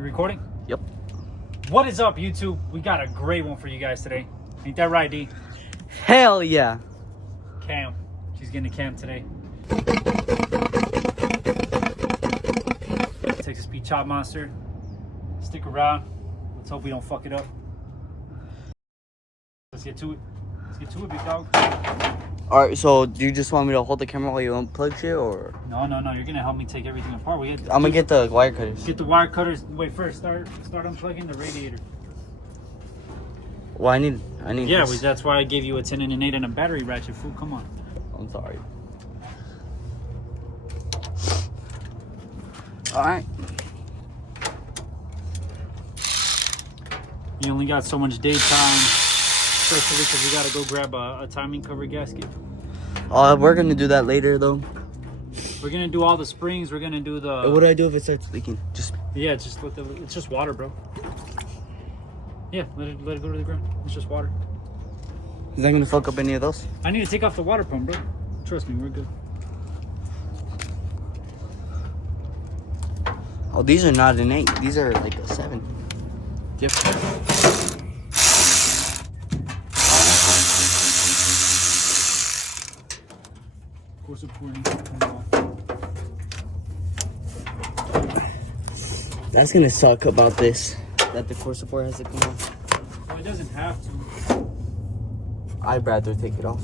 You recording? Yep. What is up, YouTube? We got a great one for you guys today. Ain't that right, D? Hell yeah. Cam. She's getting a cam today. Texas Speed Chop Monster. Stick around. Let's hope we don't fuck it up. Let's get to it. Let's get to it, big dog. Alright, so do you just want me to hold the camera while you unplug shit, or? No. You're gonna help me take everything apart. I'm gonna get the wire cutters. Get the wire cutters. Wait, first start unplugging the radiator. Well, I need. Yeah, this. that's why I gave you a 10 and an 8 and a battery ratchet. Fool, come on. I'm sorry. Alright. You only got so much daytime, especially because we gotta go grab a timing cover gasket. We're gonna do that later, though. We're gonna do all the springs. We're gonna do the. What do I do if it starts leaking? Just. Yeah, just let it's just water, bro. Yeah, let it go to the ground. It's just water. Is that gonna fuck up any of those? I need to take off the water pump, bro. Trust me, we're good. Oh, these are not an 8. These are like a 7. Yep. Core support needs to come off. That's gonna suck about this. That the core support has to come off. Well, it doesn't have to. I'd rather take it off.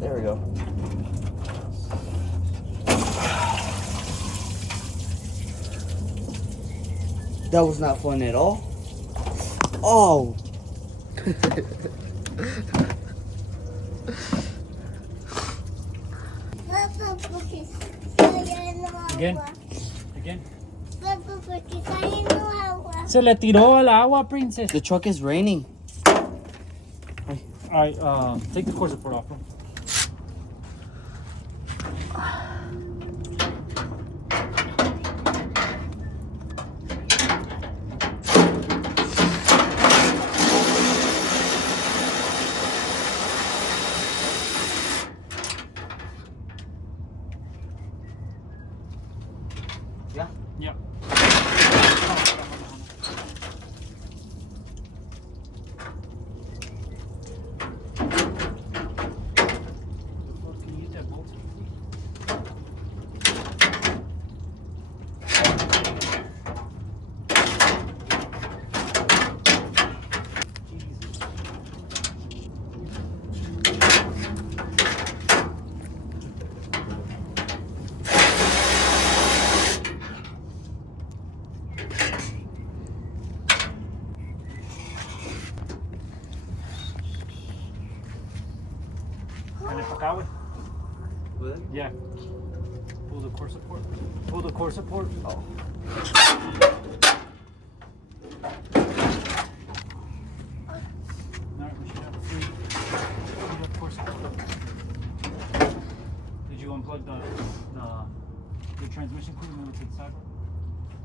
There we go. That was not fun at all. Oh. Again. Se le tiró al agua, princess. The truck is raining. Alright, take the core support off, bro. Yeah? Yeah. Really? Yeah. Pull the core support. Pull the core support. Oh. Alright, we should have free core support. Did you unplug the transmission cord and move it to the side?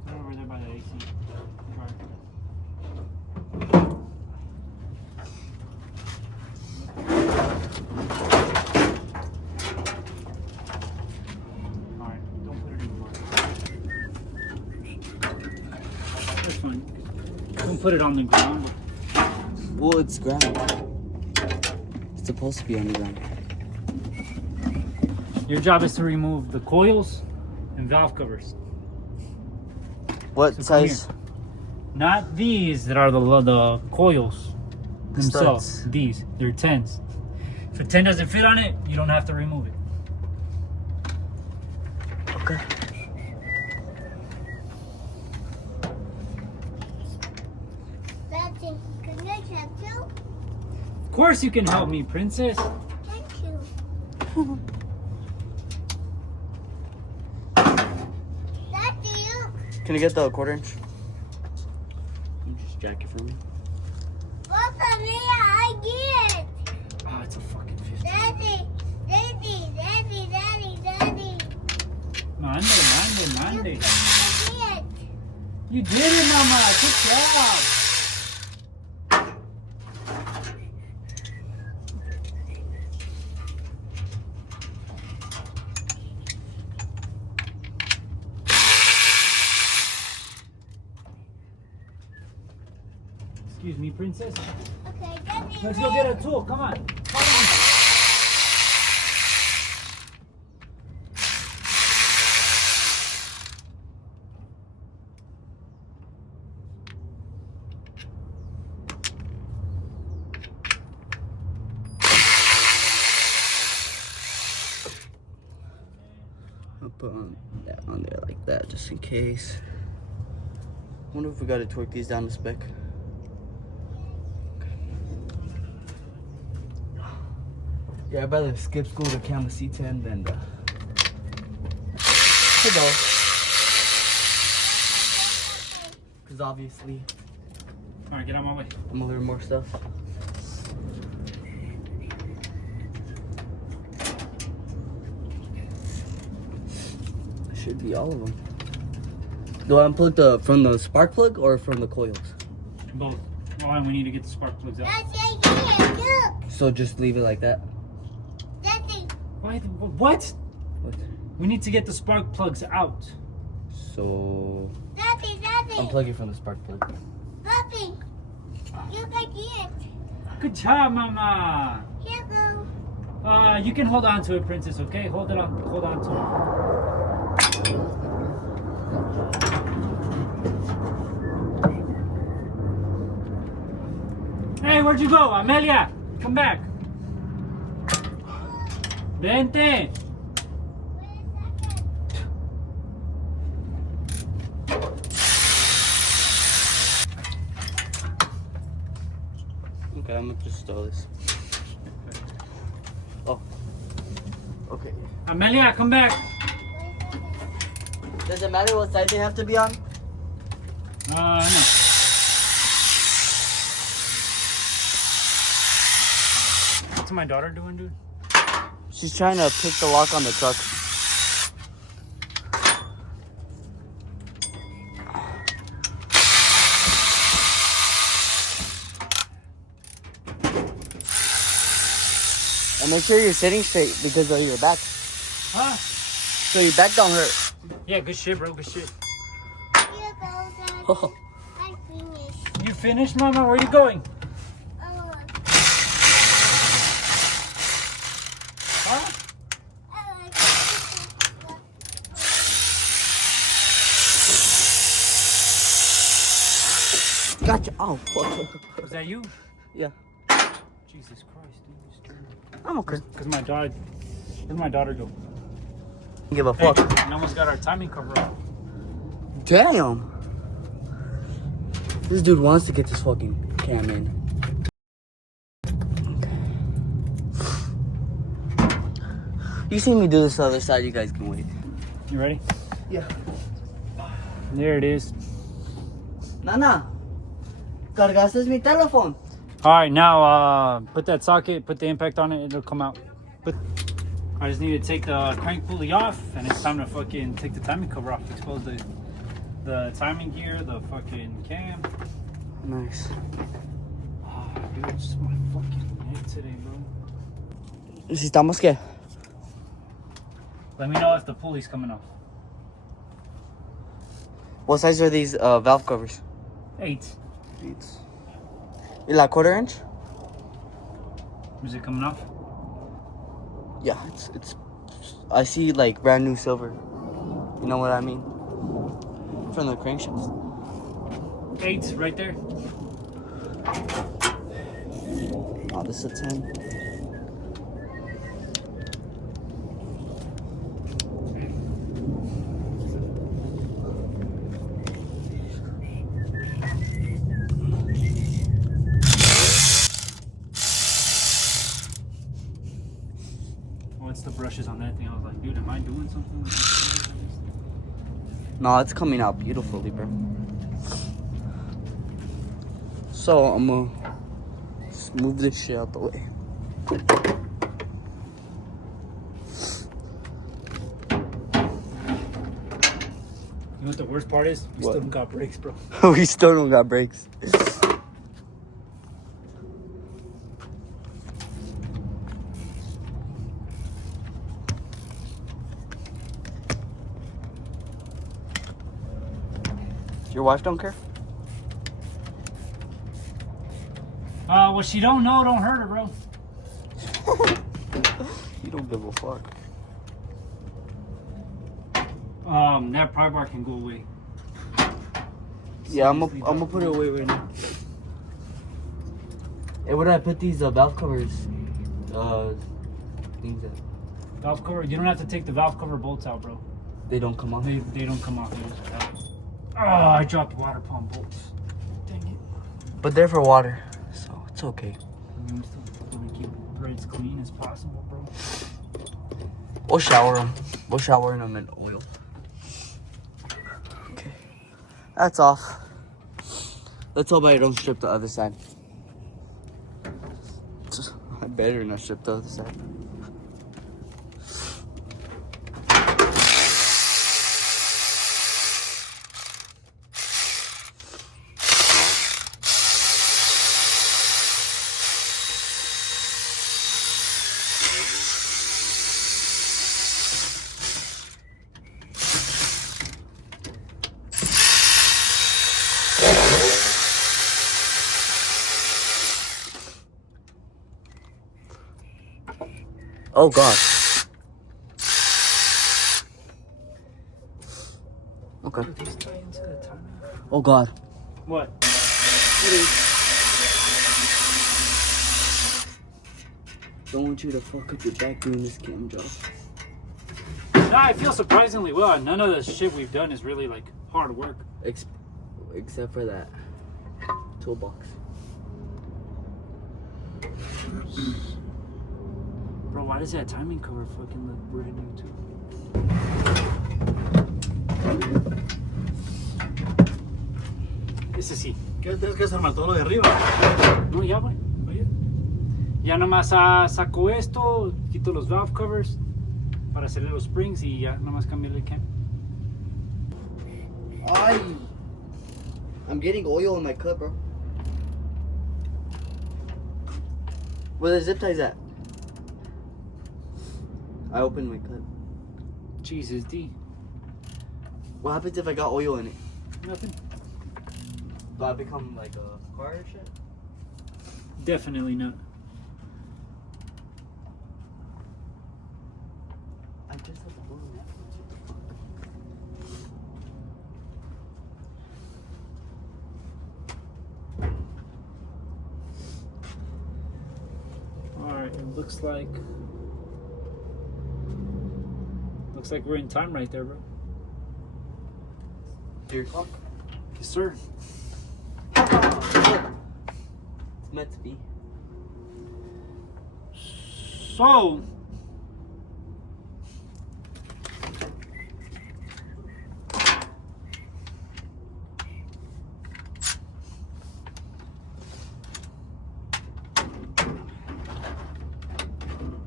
Put it over there by the AC dryer. That's fine. Don't put it on the ground. Well, it's ground. It's supposed to be on the ground. Your job is to remove the coils and valve covers. What So size? Not these that are the coils themselves. Studs. These. They're 10s. If a 10 doesn't fit on it, you don't have to remove it. Okay. Of course you can help me, princess. Thank you. Daddy, look. Can you get the 1/4 inch? Can you just jack it for me? What's on me? I get. Ah, it's a fucking 50. Daddy. Mande. I get. You did it, mama. Good job. Excuse me, princess. Okay, Daddy. Let's go get a tool. Come on. Follow me. I'll put that on there like that just in case. Wonder if we gotta torque these down to spec. Yeah, I'd rather skip school to cam the c10 than the. Hello. Because obviously, All right, get out of my way. I'm gonna learn more stuff. Should be all of them. Do I unplug from the spark plug or from the coils? Both. Oh, and we need to get the spark plugs out. Daddy, look. So just leave it like that. Daddy. Why? What? What? We need to get the spark plugs out. So Daddy. unplug it from the spark plug. Daddy. Look at it. Good job, Mama. Here go. You can hold on to it, princess. Okay, hold on to it. Hey, where'd you go, Amelia? Come back. Vente. Okay, I'm gonna just install this. Oh. Okay. Amelia, come back. Does it matter what side they have to be on? No. What's my daughter doing, dude? She's trying to pick the lock on the truck. And make sure you're sitting straight because of your back. Huh? So your back don't hurt. Yeah, good shit, bro. Good shit. Here go, Daddy. Oh. I finished. You finished, Mama? Where are you going? Oh, Huh? I like it. Gotcha. Oh, fuck. Was that you? Yeah. Jesus Christ, dude. I'm okay. Because my daughter. Where'd my daughter go? Give a Hey, fuck. we almost got our timing cover off. Damn. This dude wants to get this fucking cam in. You see me do this to the other side, you guys can wait. You ready? Yeah. There it is. Nana, cargaste mi teléfono. All right, now put that socket, put the impact on it, it'll come out. I just need to take the crank pulley off, and it's time to fucking take the timing cover off. Expose the timing gear, the fucking cam. Nice. Oh, dude, it's just my fucking head today, bro. Necesitamos que. Let me know if the pulley's coming off. What size are these valve covers? 8. 8. ¿Y la 1/4 inch? Is it coming off? Yeah, it's. I see like brand new silver. You know what I mean? From the crankshafts. 8 right there. Oh, this is a 10. What's the brushes on that thing? I was like, dude, am I doing something with this? No, it's coming out beautifully, bro. So I'm gonna just move this shit out the way. You know what the worst part is? We What? still don't got brakes, bro. We still don't got brakes. Your wife don't care? what she don't know don't hurt her, bro. You don't give a fuck. That pry bar can go away. Yeah, I'm gonna put it away right now. Hey, where did I put these valve covers? Things that Valve cover. You don't have to take the valve cover bolts out, bro. they don't come off. They don't come off. They just oh, I dropped water pump bolts. Dang it. But they're for water, so it's okay. I mean, we still want to keep braids clean as possible, bro. We'll shower them. We'll shower them in oil. Okay, that's off. Let's hope I don't strip the other side. I better not strip the other side. Oh God. Okay. Oh God. What? Don't want you to fuck up your back doing this cam job. Nah, I feel surprisingly well. None of the shit we've done is really like hard work. Except for that toolbox. Bro, why does that timing cover fucking look brand new too? Ese sí. ¿Qué tienes que desarmar todo lo de arriba? No, ya, güey. Oye. Ya nomás saco esto, quito los valve covers para hacerle los springs y ya nomás cambiarle el cam. I'm getting oil in my cup, bro. Where the zip ties at? I opened my cup. Jesus, D. What happens if I got oil in it? Nothing. Do I become like a car or shit? Definitely not. I just have to blow the napkins. Alright, it looks like we're in time right there, bro. 3 o'clock? Yes, sir. It's meant to be. So,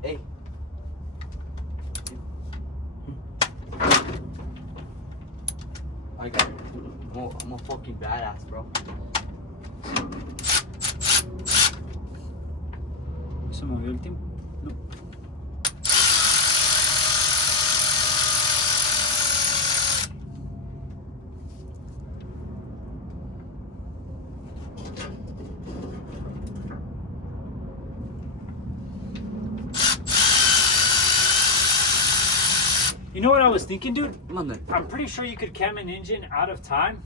Hey. I got it. I'm a fucking badass, bro. ¿se movió el tiempo? No. You know what I was thinking, dude? Come on then. I'm pretty sure you could cam an engine out of time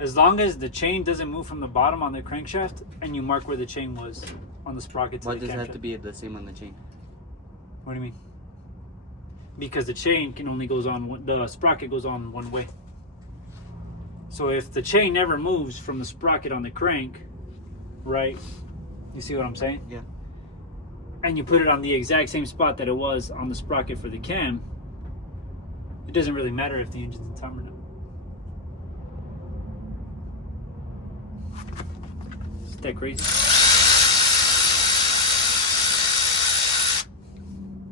as long as the chain doesn't move from the bottom on the crankshaft and you mark where the chain was on the sprocket to Why the does it have camshaft. to be the same on the chain? What do you mean? Because the chain can only goes on, the sprocket goes on one way. So if the chain never moves from the sprocket on the crank, right? You see what I'm saying? Yeah. And you put it on the exact same spot that it was on the sprocket for the cam, it doesn't really matter if the engine's in time or not. Is that crazy?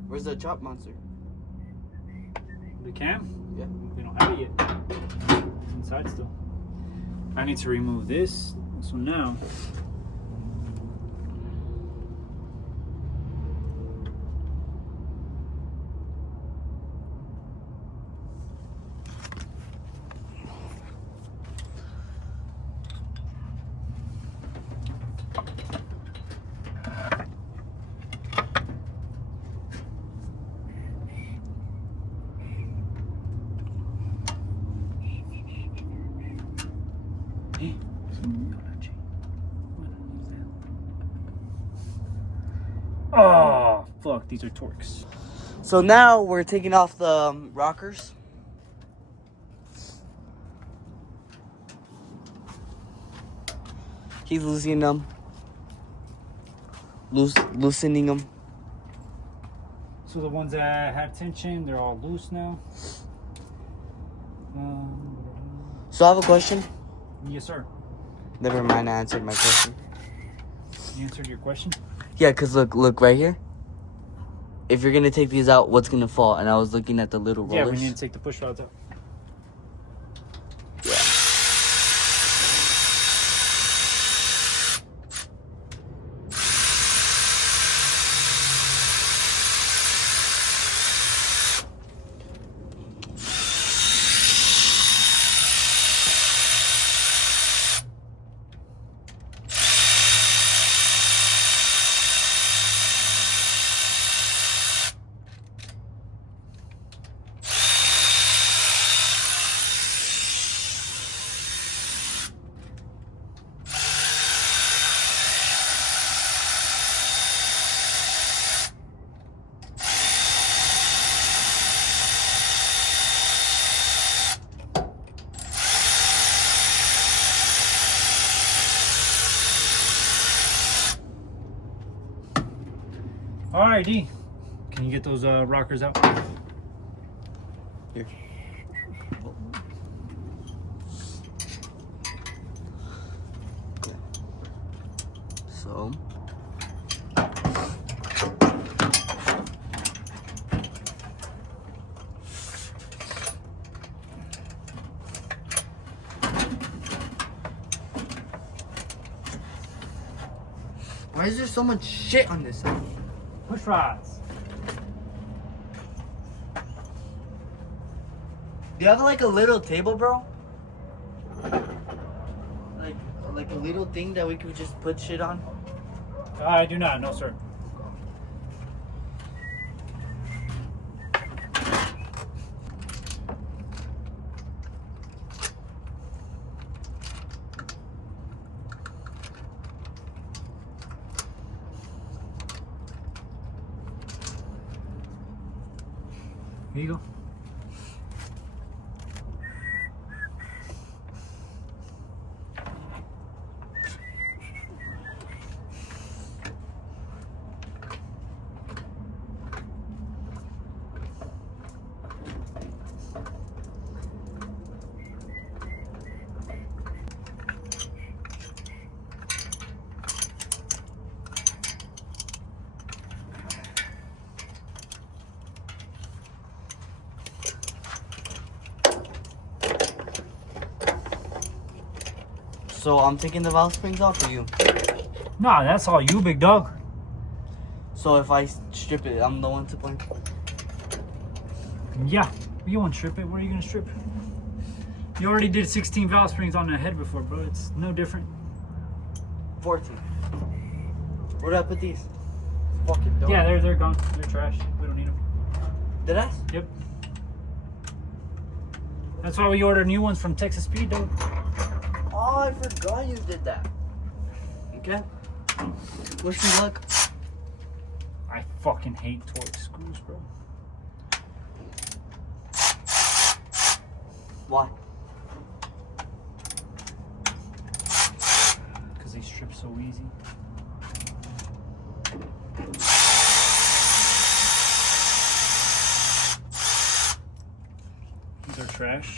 Where's the chop monster? The cam? Yeah. We don't have it yet. It's inside still. I need to remove this. So now, Oh, fuck. These are Torx. So now we're taking off the rockers. He's loosening them. Loosening them. So the ones that have tension, they're all loose now. So I have a question. Yes, sir. Never mind, I answered my question. You answered your question? Yeah, because look right here. If you're going to take these out, what's going to fall? And I was looking at the little rollers. Yeah, we need to take the push rods out. Yeah. Alright, D. Can you get those rockers out? Here. Okay. So. Why is there so much shit on this side? Push rods. Do you have like a little table, bro? Like a little thing that we could just put shit on? I do not, no sir. Here you go. So I'm taking the valve springs off for you. Nah, that's all you, big dog. So if I strip it, I'm the one to blame. Yeah, you won't strip it. Where are you gonna strip? You already did 16 valve springs on the head before, bro. It's no different. 14. Where did I put these? Fucking dope. Yeah, they're gone. They're trash. We don't need them. Did I? Yep. That's why we ordered new ones from Texas Speed, though. Oh, I forgot you did that. Okay. Wish me luck. I fucking hate Torx screws, bro. Why? Because they strip so easy. These are trash.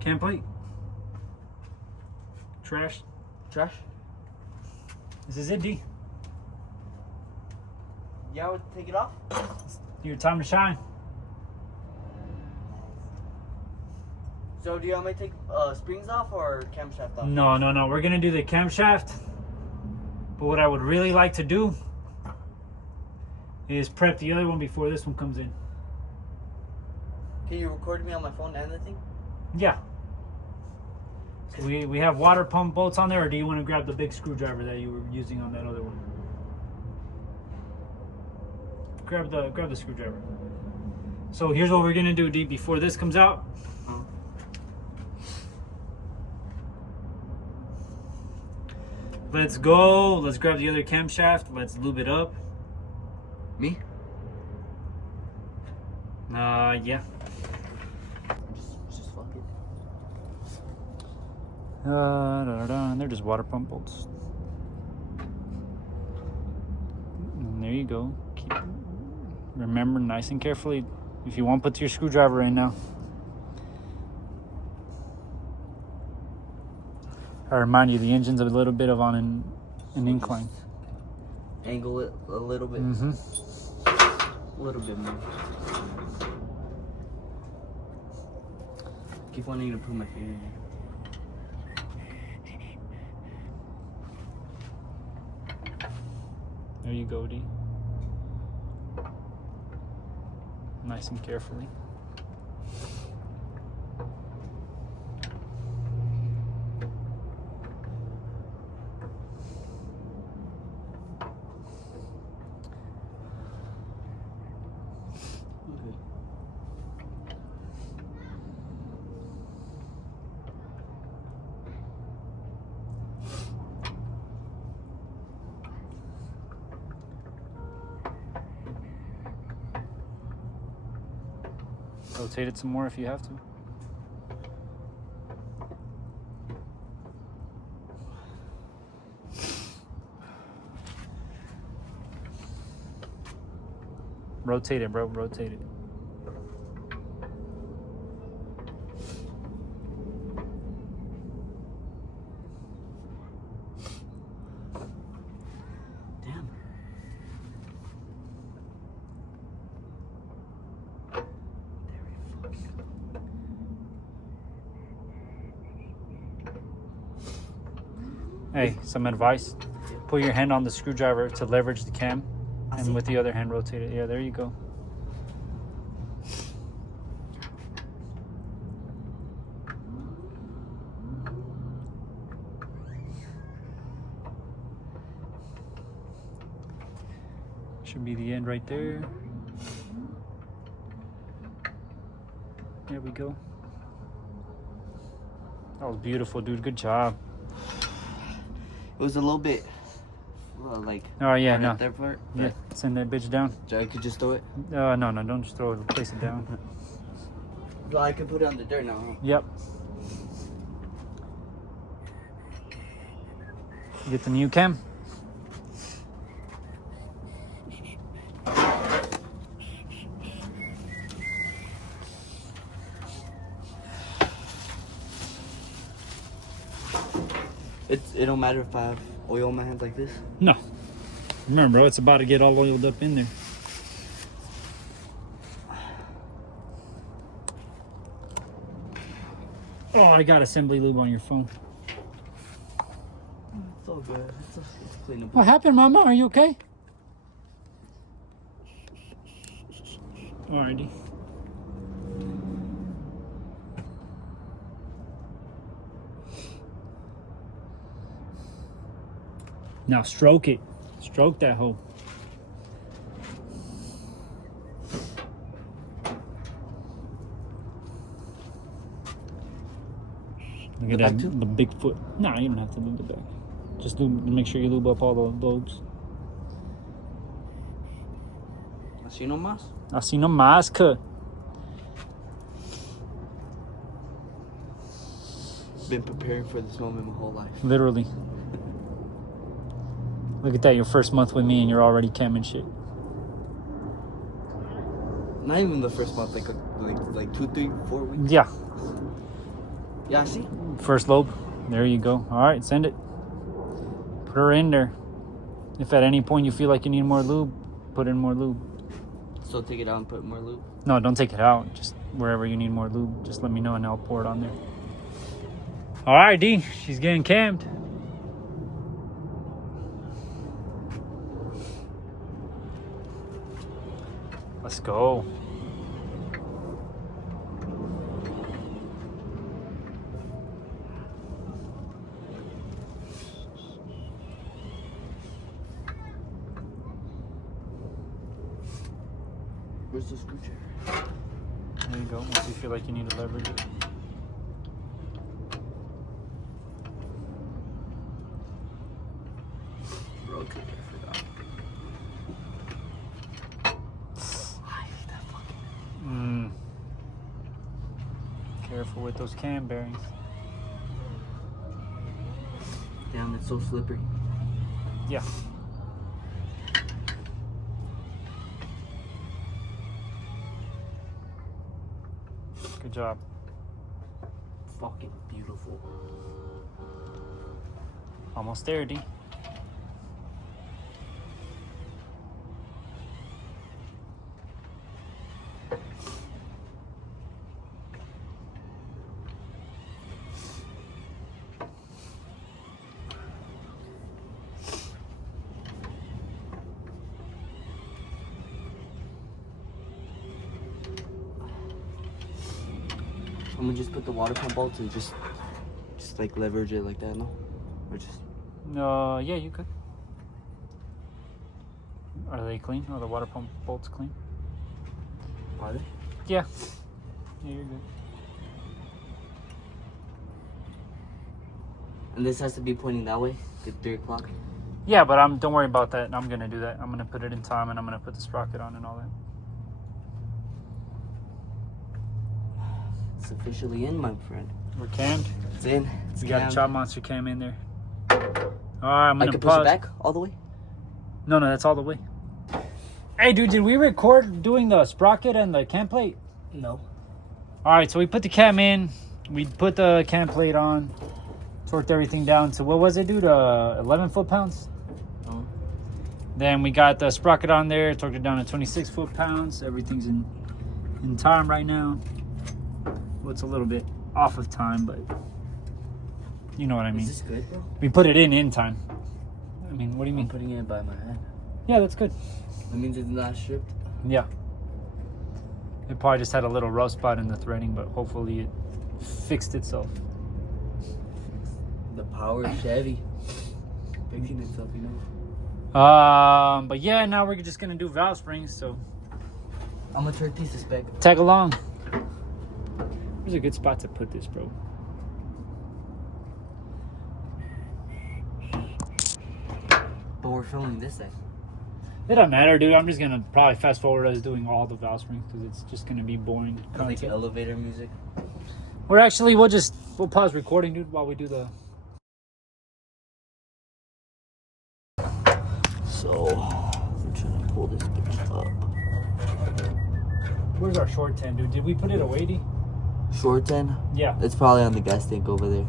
Can plate. Trash. Trash? This is it, D. Yeah, I would take it off. Your time to shine. So do you want me to take springs off or camshaft off? No. We're gonna do the camshaft. But what I would really like to do is prep the other one before this one comes in. Can you record me on my phone and the thing? Yeah. We have water pump bolts on there, or do you want to grab the big screwdriver that you were using on that other one? Grab the screwdriver. So here's what we're gonna do, D, before this comes out. Let's go. Let's grab the other camshaft. Let's lube it up. Me? Yeah. Just fuck it. And they're just water pump bolts. And there you go. Remember, nice and carefully. If you want, put your screwdriver in now. I remind you, the engine's a little bit of on an incline. Angle it a little bit. Mm-hmm. A little bit more. Keep wanting to put my finger in there. There you go, D. Nice and carefully. Okay. Rotate it some more if you have to. Rotate it, bro. Rotate it. Damn. Hey, some advice. Put your hand on the screwdriver to leverage the cam, and with the other hand rotate it. Yeah, there you go. Should be the end right there. There we go. That was beautiful, dude. Good job. It was a little bit, like. Oh yeah, no. That part. Yeah, send that bitch down. So I could just throw it. No, don't just throw it. Place it down. Well, I could put it on the dirt now. Huh? Yep. Get the new cam. It don't matter if I have oil on my hands like this. No. Remember, bro, it's about to get all oiled up in there. Oh, I got assembly lube on your phone. It's all good. It's cleanable. What happened, Mama? Are you okay? Alrighty. Now stroke it. Stroke that hoe. Look at that, the big foot. Nah, you don't have to lube the back. Just make sure you lube up all the lobes. Así nomás. Así nomás, que. Been preparing for this moment my whole life. Literally. Look at that, your first month with me and you're already camming shit. Not even the first month, like 2, 3, 4 weeks. Yeah. Yeah, see? First lobe. There you go. Alright, send it. Put her in there. If at any point you feel like you need more lube, put in more lube. So take it out and put more lube? No, don't take it out. Just wherever you need more lube, just let me know and I'll pour it on there. Alright, D. She's getting cammed. Let's go. Where's the screwdriver? There you go. Once you feel like you need to leverage it. Okay, I forgot. I hate that fucking. Careful with those cam bearings. Damn, it's so slippery. Yeah. Good job. Fucking beautiful. Almost there, D. I'm gonna just put the water pump bolts and just like leverage it like that, no? Or just. Yeah, you could. Are they clean? Are the water pump bolts clean? Are they? Yeah. Yeah, you're good. And this has to be pointing that way, at 3 o'clock. Yeah, but don't worry about that. I'm gonna do that. I'm gonna put it in time, and I'm gonna put the sprocket on and all that. It's officially in, my friend. We're cammed. It's in. It's We got a cammed. chop monster cam in there. All right, I'm I gonna can push pause. it back all the way. No, that's all the way. Hey, dude, did we record doing the sprocket and the cam plate? No. All right, so we put the cam in. We put the cam plate on. Torqued everything down to, what was it, dude? 11 foot-pounds. Oh. Then we got the sprocket on there. Torqued it down to 26 foot-pounds. Everything's in time right now. Well, it's a little bit off of time, but you know what I mean. Is this good, bro? We put it in time. I mean, what do you mean? I'm putting it by my hand. Yeah, that's good. That means it's not stripped. Yeah. It probably just had a little rough spot in the threading, but hopefully it fixed itself. The power of Chevy. Fixing itself, you know. But yeah, now we're just gonna do valve springs, so I'm gonna turn these to spec. tag along. Where's a good spot to put this, bro? But we're filming this side. It doesn't matter, dude. I'm just gonna probably fast forward us doing all the valve springs because it's just gonna be boring Like content. elevator music. We're actually we'll pause recording, dude, while we do the. So, I'm trying to pull this bitch up. Where's our short 10, dude? Did we put it away, D? Short 10? Yeah. It's probably on the gas tank over there.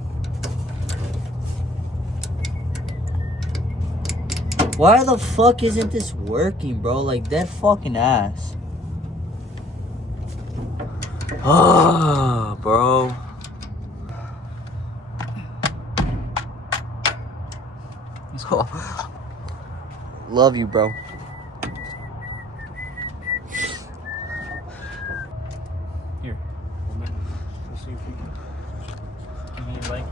Why the fuck isn't this working, bro? Like, dead fucking ass. Ah, bro. Love you, bro. Here. Let's see if we can. Give me a like.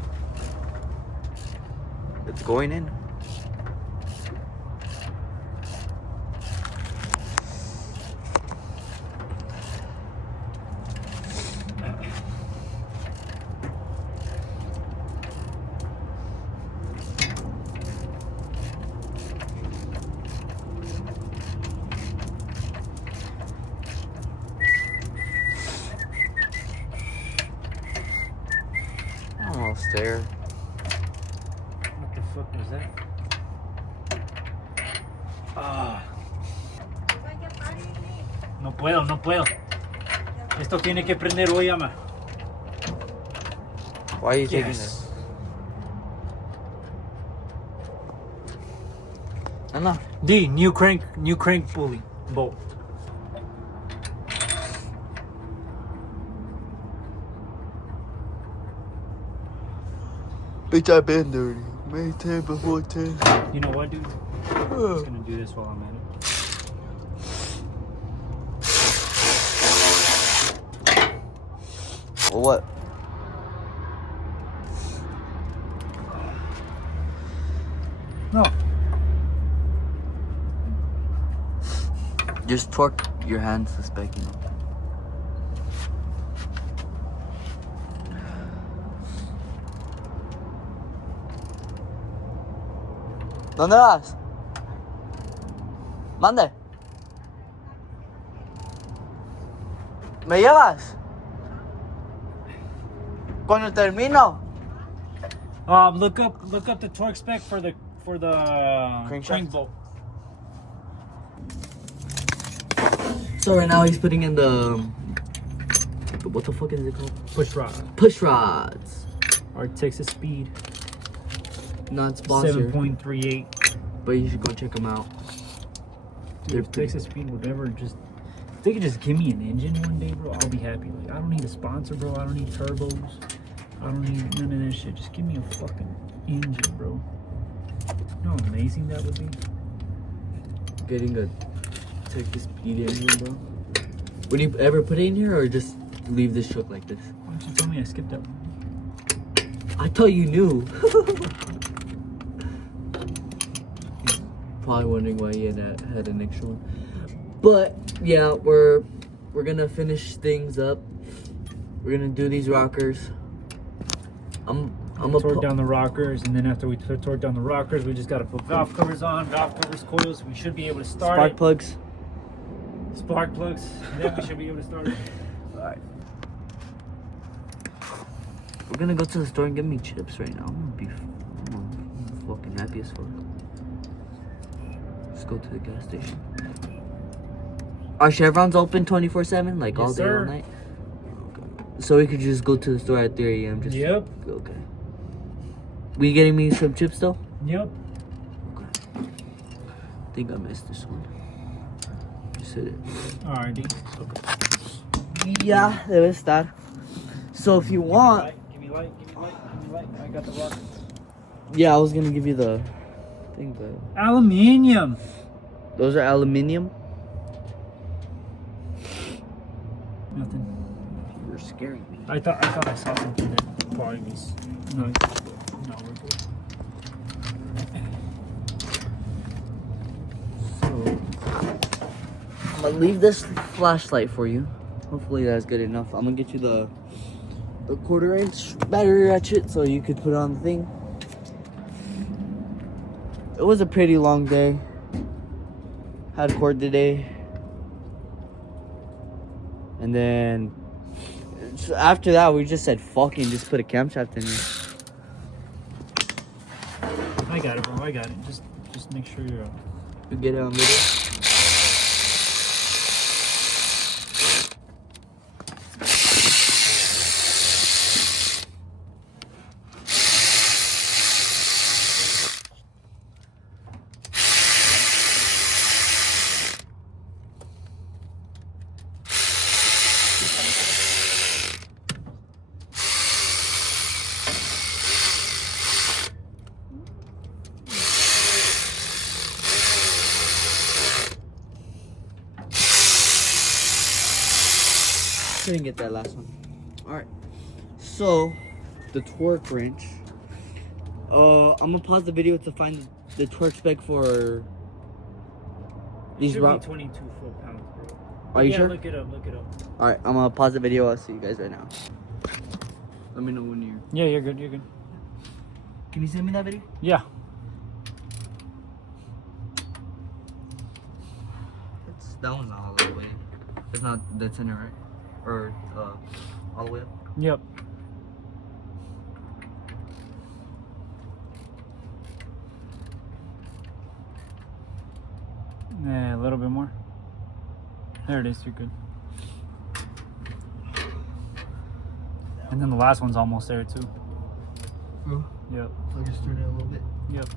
It's going in. Almost there. What the fuck is that? Ah. No puedo. Esto tiene que prender hoy, ama. Why are you taking Yes. this? Enough. D, new crank pulley bolt. Bitch, I've been dirty. Made 10 before 10. You know what, dude? I'm just gonna do this while I'm at it. Or what? No. Just torque your hands to spec, you know. ¿Dónde vas? Mande. ¿Me llevas? Cuando termino. Look up the torque spec for the crank bolt. So right now he's putting in the what the fuck is it called? Push rod. Push rods. Or Texas Speed. Not sponsored. 7.38. But you should go check them out. Dude, if Texas Speed would ever just, if they could just give me an engine one day, bro, I'll be happy. Like, I don't need a sponsor, bro. I don't need turbos. I don't need none of that shit. Just give me a fucking engine, bro. You know how amazing that would be? Getting a Texas Speed engine, bro. Would you ever put it in here or just leave this shook like this? Why don't you tell me I skipped that one? I thought you knew. Probably wondering why he had an extra one. But yeah, we're gonna finish things up. We're gonna do these rockers. I'm gonna torque down the rockers, and then after we torque down the rockers, we just gotta put valve covers on, valve covers, coils. We should be able to start spark it. plugs. Spark plugs. Then we should be able to start it. Alright. We're gonna go to the store and get me chips right now. I'm fucking happy as fuck. Let's go to the gas station. Are Chevrons open 24/7? Like all Yes, day, sir. all night? Okay. So we could just go to the store at 3 a.m. Just Yep. Okay. We getting me some chips though? Yep. Okay. I think I missed this one. Just hit it. Alrighty. Yeah, debe estar. So if you want, Give me light. I got the rockers. yeah, I was gonna give you the thing, but Aluminium. those are aluminium. Nothing. You're scaring me. I thought I saw something that probably was no. No, we're good. So I'm gonna leave this flashlight for you. Hopefully that's good enough. I'm gonna get you the 1/4-inch battery ratchet so you could put it on the thing. It was a pretty long day. Had court today. And then after that we just said fucking just put a camshaft in here. I got it, bro. I got it. Just make sure you're. You get it on video? Didn't get that last one. Alright. So, the torque wrench. I'm gonna pause the video to find the torque spec for these Should rock. be 22 foot-pounds, bro. Are you yeah, sure? Look it up. Alright, I'm gonna pause the video. I'll see you guys right now. Let me know when you're. Yeah, you're good. Can you send me that video? Yeah. That one's not all the way. It's not the center, right? Or all the way up? Yep. Yeah, a little bit more. There it is. You're good. And then the last one's almost there too. Oh. Yep. So I just turn it a little bit. Yep.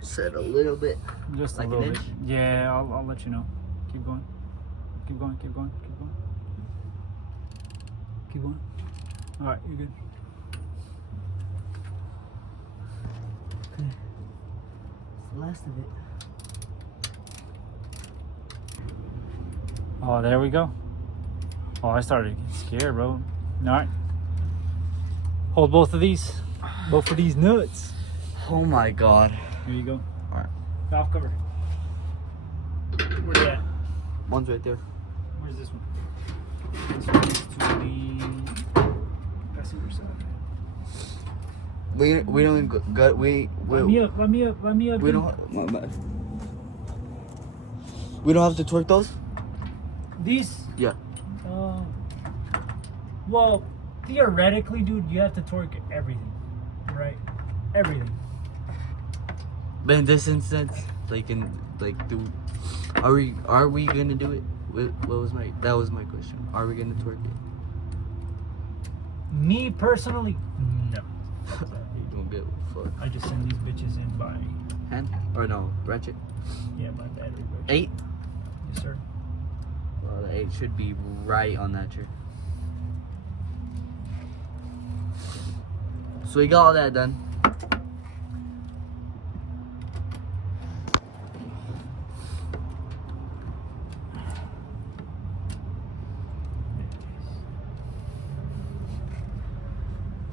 Set a little bit. Just Like a an little bit. inch? Yeah, I'll let you know. Keep going. All right, you're good. Okay. That's the last of it. Oh, there we go. Oh, I started to get scared, bro. All right. Hold both of these. Both of these nuts. Oh my god. Here you go. All right. Valve cover. Where's that? One's right there. Where's this one? This one is to the passenger side. We don't got we Let me up. Let me up. Let me up. we don't we don't have to torque those. These. Yeah. Well, theoretically, dude, you have to torque everything, right? Everything. But in this instance, are we gonna do it? That was my question. Are we gonna torque it? Me personally, no. You don't give a fuck. I just send these bitches in by Hand or no ratchet? by battery. 8. Yes, sir. Well, the 8 should be right on that chair. So we got all that done.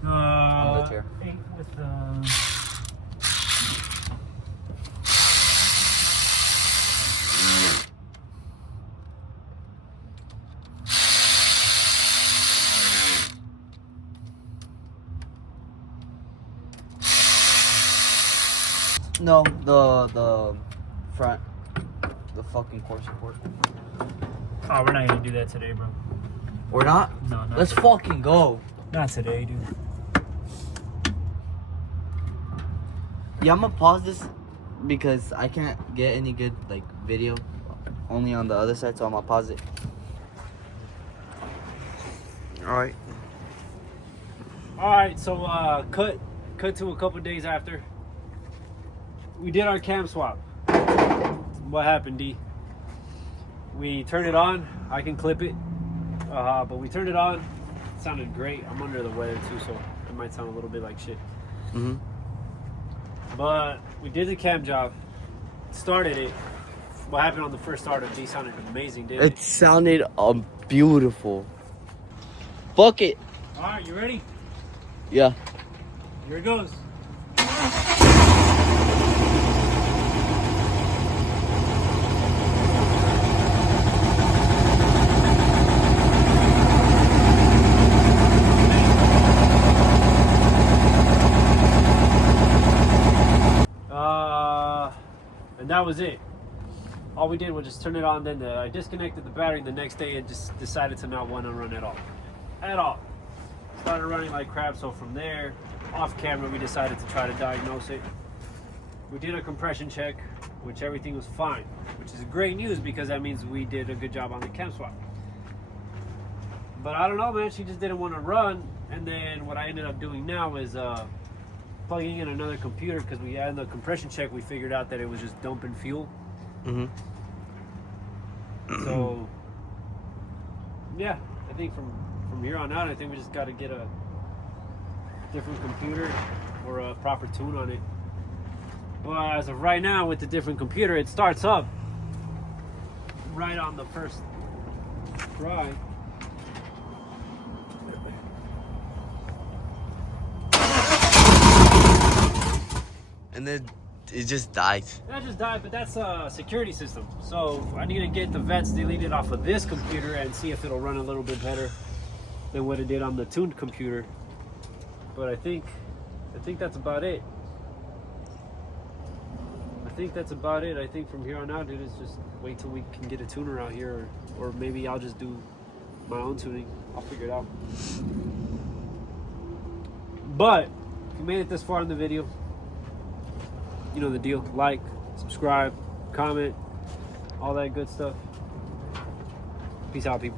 On the chair. 8 with No, the front, the fucking core support. Oh, we're not gonna do that today, bro. We're not. No, not Let's today. fucking go. Not today, dude. Yeah, I'm gonna pause this because I can't get any good video, only on the other side. So I'm gonna pause it. All right. All right, so cut to a couple days after. We did our cam swap. What happened, D? We turned it on. I can clip it, but we turned it on. It sounded great. I'm under the weather too, so it might sound a little bit like shit. Mhm. But we did the cam job. Started it. What happened on the first startup? D sounded amazing, didn't It sounded beautiful. Fuck it. All right, you ready? Yeah. Here it goes. And that was it. All we did was just turn it on. Then I disconnected the battery the next day and just decided to not want to run at all. At all. Started running like crap. So from there, off camera, we decided to try to diagnose it. We did a compression check, which everything was fine, which is great news because that means we did a good job on the cam swap. But I don't know, man. She just didn't want to run. And then what I ended up doing now is plugging in another computer because we had the compression check. We figured out that it was just dumping fuel. Mhm. So yeah, I think from here on out, I think we just got to get a different computer or a proper tune on it. But as of right now, with the different computer, it starts up right on the first try. And then it just died. That just died, but that's a security system. So I need to get the vets deleted off of this computer and see if it'll run a little bit better than what it did on the tuned computer. But I think that's about it. I think that's about it. I think from here on out, dude, it's just wait till we can get a tuner out here, or maybe I'll just do my own tuning. I'll figure it out. But if you made it this far in the video, you know the deal. Like, subscribe, comment, all that good stuff. Peace out, people.